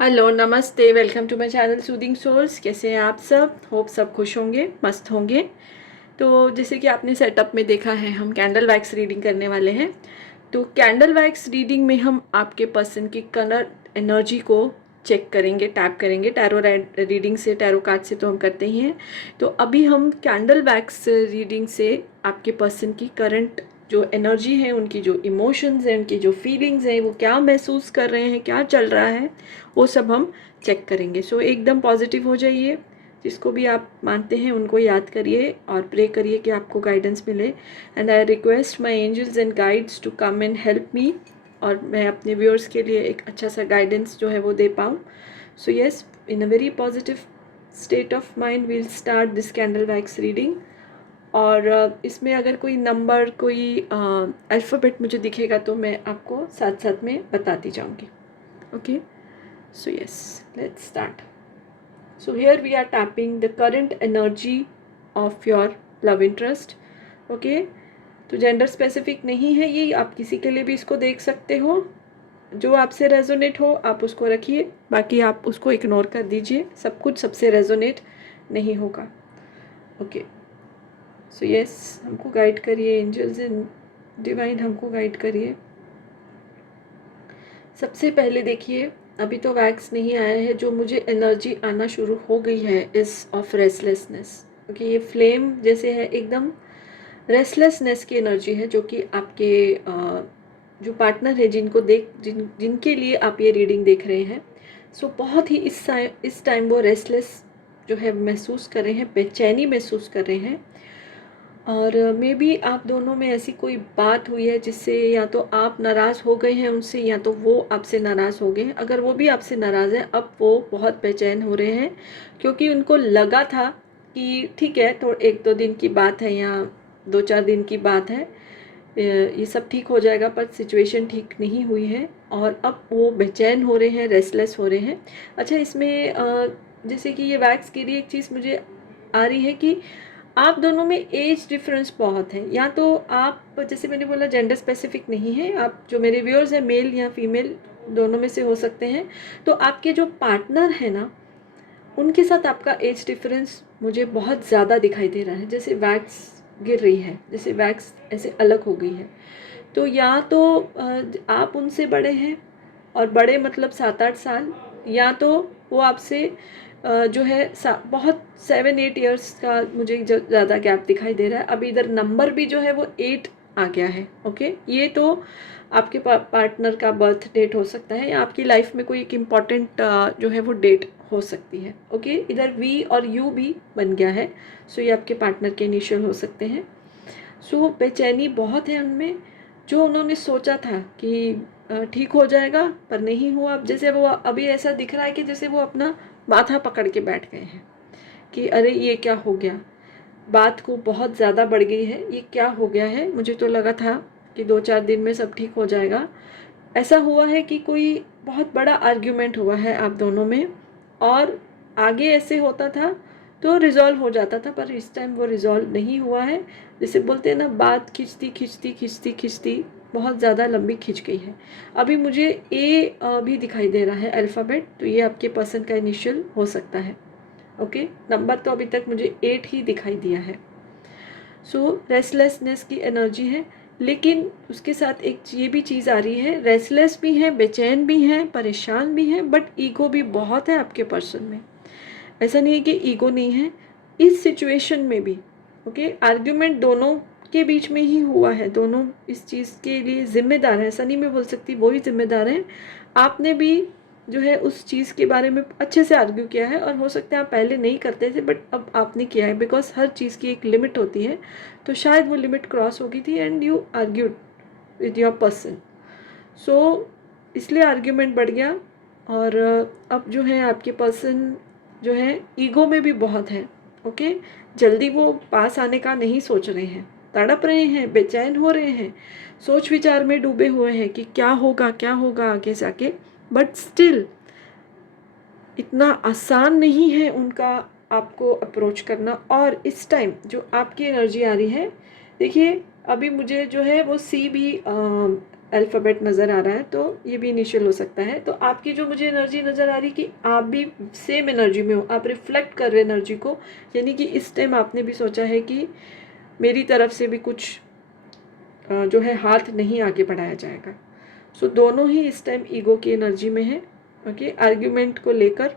Hello, नमस्ते, welcome to my channel soothing souls. कैसे हैं आप सब? होप सब खुश होंगे, मस्त होंगे। तो जैसे कि आपने सेटअप में देखा है, हम कैंडल वैक्स रीडिंग करने वाले हैं। तो कैंडल वैक्स रीडिंग में हम आपके पर्सन की कलर एनर्जी को चेक करेंगे, टैप करेंगे। टैरो रीडिंग से, टैरो कार्ड से तो हम करते ही हैं। तो अभी हम कैंडल वैक्स रीडिंग से आपके पर्सन की करंट जो एनर्जी है, उनकी जो इमोशंस हैं, उनकी जो फीलिंग्स हैं, वो क्या महसूस कर रहे हैं, क्या चल रहा है, वो सब हम चेक करेंगे। सो एकदम पॉजिटिव हो जाइए। जिसको भी आप मानते हैं उनको याद करिए और प्रे करिए कि आपको गाइडेंस मिले। And I request my angels and guides to come and help me, और मैं अपने व्यूअर्स के लिए एक अच्छा सा गाइडेंस जो है वो दे पाऊँ। So yes, in a very positive state of mind we'll start this candle wax reading. और इसमें अगर कोई नंबर, कोई अल्फ़ाबेट मुझे दिखेगा तो मैं आपको साथ साथ में बताती जाऊंगी। Okay, so yes, let's start. So here we are tapping the current energy of your love interest. Okay, तो जेंडर स्पेसिफिक नहीं है ये, आप किसी के लिए भी इसको देख सकते हो। जो आपसे रेजोनेट हो आप उसको रखिए, बाकी आप उसको इग्नोर कर दीजिए। सब कुछ सबसे रेजोनेट नहीं होगा। ओके, सो यस, हमको गाइड करिए एंजल्स एंड डिवाइन, हमको गाइड करिए। सबसे पहले देखिए, अभी तो वैक्स नहीं आया है, जो मुझे एनर्जी आना शुरू हो गई है इस ऑफ रेस्टलेसनेस। क्योंकि ये फ्लेम जैसे है, एकदम रेस्टलेसनेस की एनर्जी है, जो कि आपके जो पार्टनर है, जिनके लिए आप ये रीडिंग देख रहे हैं, सो बहुत ही इस टाइम वो रेस्टलेस जो है महसूस कर रहे हैं, बेचैनी महसूस कर रहे हैं। और मे बी आप दोनों में ऐसी कोई बात हुई है जिससे या तो आप नाराज़ हो गए हैं उनसे, या तो वो आपसे नाराज़ हो गए हैं। अगर वो भी आपसे नाराज़ हैं, अब वो बहुत बेचैन हो रहे हैं, क्योंकि उनको लगा था कि ठीक है, तो 1-2 दिन की बात है या 2-4 दिन की बात है, ये सब ठीक हो जाएगा, पर सिचुएशन ठीक नहीं हुई है और अब वो बेचैन हो रहे हैं, रेस्टलेस हो रहे हैं। अच्छा, इसमें जैसे कि ये वैक्स के लिए एक चीज़ मुझे आ रही है कि आप दोनों में एज डिफरेंस बहुत है। या तो आप, जैसे मैंने बोला, जेंडर स्पेसिफिक नहीं है, आप जो मेरे व्यूअर्स हैं, मेल या फीमेल दोनों में से हो सकते हैं। तो आपके जो पार्टनर है ना, उनके साथ आपका एज डिफरेंस मुझे बहुत ज़्यादा दिखाई दे रहा है। जैसे वैक्स गिर रही है, जैसे वैक्स ऐसे अलग हो गई है। तो या तो आप उनसे बड़े हैं, और बड़े मतलब 7-8 साल, या तो वो आपसे जो है बहुत 7-8 ईयर्स का मुझे ज़्यादा गैप दिखाई दे रहा है। अब इधर नंबर भी जो है वो 8 आ गया है। ओके, ये तो आपके पार्टनर का बर्थ डेट हो सकता है, या आपकी लाइफ में कोई एक इम्पॉर्टेंट जो है वो डेट हो सकती है। ओके, इधर वी और यू भी बन गया है। सो ये आपके पार्टनर के इनिशियल हो सकते हैं। सो बेचैनी बहुत है उनमें। जो उन्होंने सोचा था कि ठीक हो जाएगा, पर नहीं हुआ। अब जैसे वो अभी ऐसा दिख रहा है कि जैसे वो अपना माथा पकड़ के बैठ गए हैं कि अरे ये क्या हो गया, बात को बहुत ज़्यादा बढ़ गई है, ये क्या हो गया है। मुझे तो लगा था कि 2-4 दिन में सब ठीक हो जाएगा। ऐसा हुआ है कि कोई बहुत बड़ा आर्ग्यूमेंट हुआ है आप दोनों में, और आगे ऐसे होता था तो रिजॉल्व हो जाता था, पर इस टाइम वो रिजॉल्व नहीं हुआ है। जैसे बोलते हैं ना, बात खिंचती खिंचती खिंचती खिंचती बहुत ज़्यादा लंबी खिंच गई है। अभी मुझे ए भी दिखाई दे रहा है अल्फ़ाबेट, तो ये आपके पर्सन का इनिशियल हो सकता है। ओके, नंबर तो अभी तक मुझे 8 ही दिखाई दिया है। सो रेस्टलेसनेस की एनर्जी है, लेकिन उसके साथ एक ये भी चीज़ आ रही है, रेस्टलेस भी हैं, बेचैन भी हैं, परेशान भी हैं, बट ईगो भी बहुत है आपके पर्सन में। ऐसा नहीं है कि ईगो नहीं है इस सिचुएशन में भी। ओके, आर्ग्यूमेंट दोनों के बीच में ही हुआ है, दोनों इस चीज़ के लिए जिम्मेदार हैं। ऐसा नहीं मैं बोल सकती वो ही जिम्मेदार हैं, आपने भी जो है उस चीज़ के बारे में अच्छे से आर्ग्यू किया है। और हो सकता है आप पहले नहीं करते थे, बट अब आपने किया है, बिकॉज हर चीज़ की एक लिमिट होती है। तो शायद वो लिमिट क्रॉस हो गई थी and you argued with your person. So इसलिए आर्ग्यूमेंट बढ़ गया। और अब जो है आपके पर्सन जो है ईगो में भी बहुत है। ओके, जल्दी वो पास आने का नहीं सोच रहे हैं, तड़प रहे हैं, बेचैन हो रहे हैं, सोच विचार में डूबे हुए हैं कि क्या होगा आगे जाके। बट स्टिल इतना आसान नहीं है उनका आपको अप्रोच करना। और इस टाइम जो आपकी एनर्जी आ रही है, देखिए अभी मुझे जो है वो सी भी अल्फ़ाबेट नज़र आ रहा है, तो ये भी इनिशियल हो सकता है। तो आपकी जो मुझे एनर्जी नज़र आ रही कि आप भी सेम एनर्जी में हो, आप रिफ्लेक्ट कर रहे एनर्जी को, यानी कि इस टाइम आपने भी सोचा है कि मेरी तरफ से भी कुछ जो है हाथ नहीं आगे बढ़ाया जाएगा। सो दोनों ही इस टाइम ईगो की एनर्जी में है, ओके, आर्ग्यूमेंट को लेकर।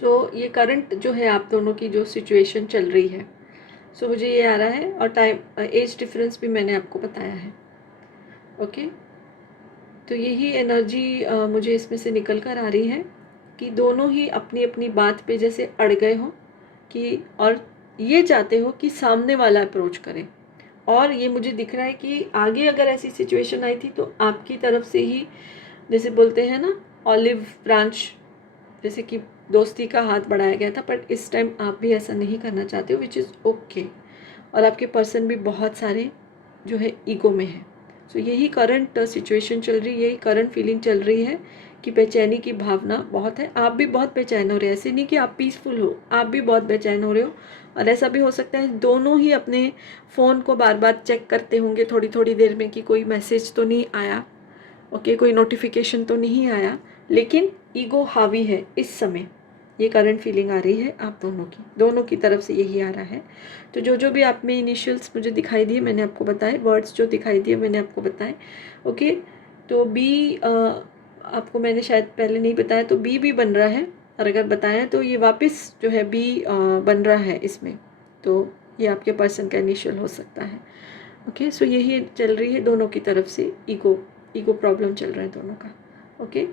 सो ये करंट जो है आप दोनों की जो सिचुएशन चल रही है, सो मुझे ये आ रहा है, और टाइम एज डिफरेंस भी मैंने आपको बताया है, ओके। तो यही एनर्जी मुझे इसमें से निकल कर आ रही है कि दोनों ही अपनी अपनी बात पे जैसे अड़ गए हो कि, और ये चाहते हो कि सामने वाला अप्रोच करे। और ये मुझे दिख रहा है कि आगे अगर ऐसी सिचुएशन आई थी तो आपकी तरफ से ही, जैसे बोलते हैं ना ऑलिव ब्रांच, जैसे कि दोस्ती का हाथ बढ़ाया गया था, बट इस टाइम आप भी ऐसा नहीं करना चाहते हो, विच इज़ ओके। और आपके पर्सन भी बहुत सारे जो है ईगो में है। सो यही करंट सिचुएशन चल रही है, यही करंट फीलिंग चल रही है कि बेचैनी की भावना बहुत है। आप भी बहुत बेचैन हो रहे हैं, ऐसे नहीं कि आप पीसफुल हो, आप भी बहुत बेचैन हो रहे हो। और ऐसा भी हो सकता है दोनों ही अपने फ़ोन को बार बार चेक करते होंगे थोड़ी थोड़ी देर में कि कोई मैसेज तो नहीं आया, ओके, कोई नोटिफिकेशन तो नहीं आया, लेकिन ईगो हावी है इस समय। ये करंट फीलिंग आ रही है आप दोनों की तरफ से यही आ रहा है। तो जो जो भी आप में इनिशियल्स मुझे दिखाई दिए मैंने आपको बताए, वर्ड्स जो दिखाई दिए मैंने आपको बताए, ओके। तो बी आपको मैंने शायद पहले नहीं बताया, तो बी बन रहा है, और अगर बताया तो ये वापस जो है बी बन रहा है इसमें, तो ये आपके पर्सन का इनिशियल हो सकता है, ओके। सो यही चल रही है दोनों की तरफ से, ईगो प्रॉब्लम चल रहा है दोनों का, ओके।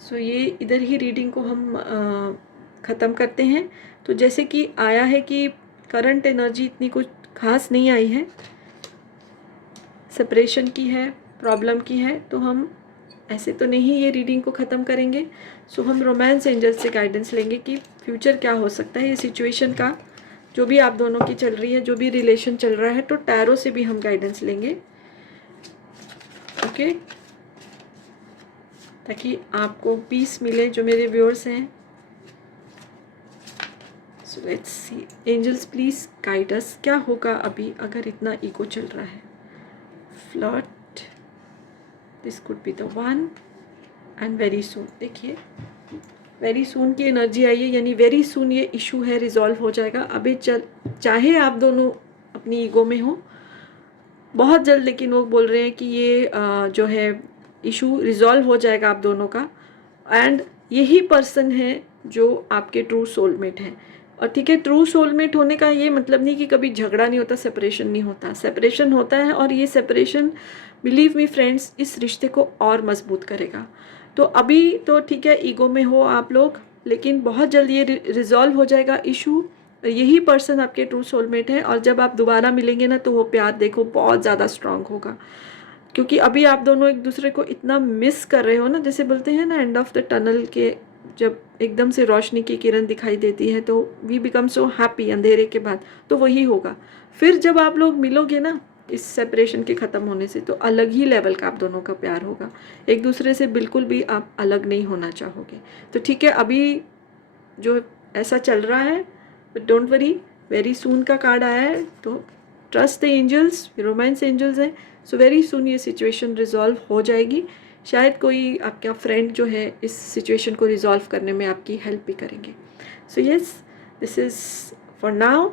सो ये इधर ही रीडिंग को हम ख़त्म करते हैं। तो जैसे कि आया है कि करंट एनर्जी इतनी कुछ खास नहीं आई है, सेपरेशन की है, प्रॉब्लम की है, तो हम ऐसे तो नहीं ये रीडिंग को ख़त्म करेंगे। सो हम रोमांस एंजल से गाइडेंस लेंगे कि फ्यूचर क्या हो सकता है ये सिचुएशन का, जो भी आप दोनों की चल रही है, जो भी रिलेशन चल रहा है, तो टैरो से भी हम गाइडेंस लेंगे, ओके, ताकि आपको पीस मिले जो मेरे व्यूअर्स हैं। So let's see, angels please guide us, क्या होगा अभी अगर इतना ईगो चल रहा है। Flirt, this could be the one, and very soon. देखिए वेरी सून की एनर्जी आई है, यानी वेरी सून ये इशू है रिजॉल्व हो जाएगा। अभी चाहे आप दोनों अपनी ईगो में हो बहुत जल्द, लेकिन वो बोल रहे हैं कि ये जो है इशू रिजॉल्व हो जाएगा आप दोनों का, एंड यही पर्सन है जो आपके ट्रू सोलमेट हैं। और ठीक है, ट्रू सोलमेट होने का ये मतलब नहीं कि कभी झगड़ा नहीं होता, सेपरेशन नहीं होता, सेपरेशन होता है, और ये सेपरेशन बिलीव मी फ्रेंड्स इस रिश्ते को और मजबूत करेगा। तो अभी तो ठीक है ईगो में हो आप लोग, लेकिन बहुत जल्द ये रिजॉल्व हो जाएगा इशू। यही पर्सन आपके ट्रू सोलमेट है, और जब आप दोबारा मिलेंगे ना तो वो प्यार देखो बहुत ज़्यादा स्ट्रांग होगा, क्योंकि अभी आप दोनों एक दूसरे को इतना मिस कर रहे हो ना, जैसे बोलते हैं ना एंड ऑफ द टनल के जब एकदम से रोशनी की किरण दिखाई देती है तो वी बिकम सो हैप्पी, अंधेरे के बाद, तो वही होगा। फिर जब आप लोग मिलोगे ना इस सेपरेशन के ख़त्म होने से, तो अलग ही लेवल का आप दोनों का प्यार होगा, एक दूसरे से बिल्कुल भी आप अलग नहीं होना चाहोगे। तो ठीक है, अभी जो ऐसा चल रहा है, but don't worry, very soon का कार्ड आया है, तो trust the angels, romance angels हैं। सो वेरी सून ये सिचुएशन रिजॉल्व हो जाएगी। शायद कोई आपका फ्रेंड जो है इस सिचुएशन को रिजॉल्व करने में आपकी हेल्प भी करेंगे। So yes, this is for now.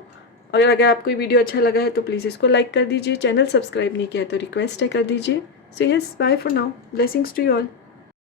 और अगर आपको वीडियो अच्छा लगा है तो प्लीज़ इसको लाइक कर दीजिए, चैनल सब्सक्राइब नहीं किया है तो रिक्वेस्ट है कर दीजिए। So yes, bye for now, blessings to you all.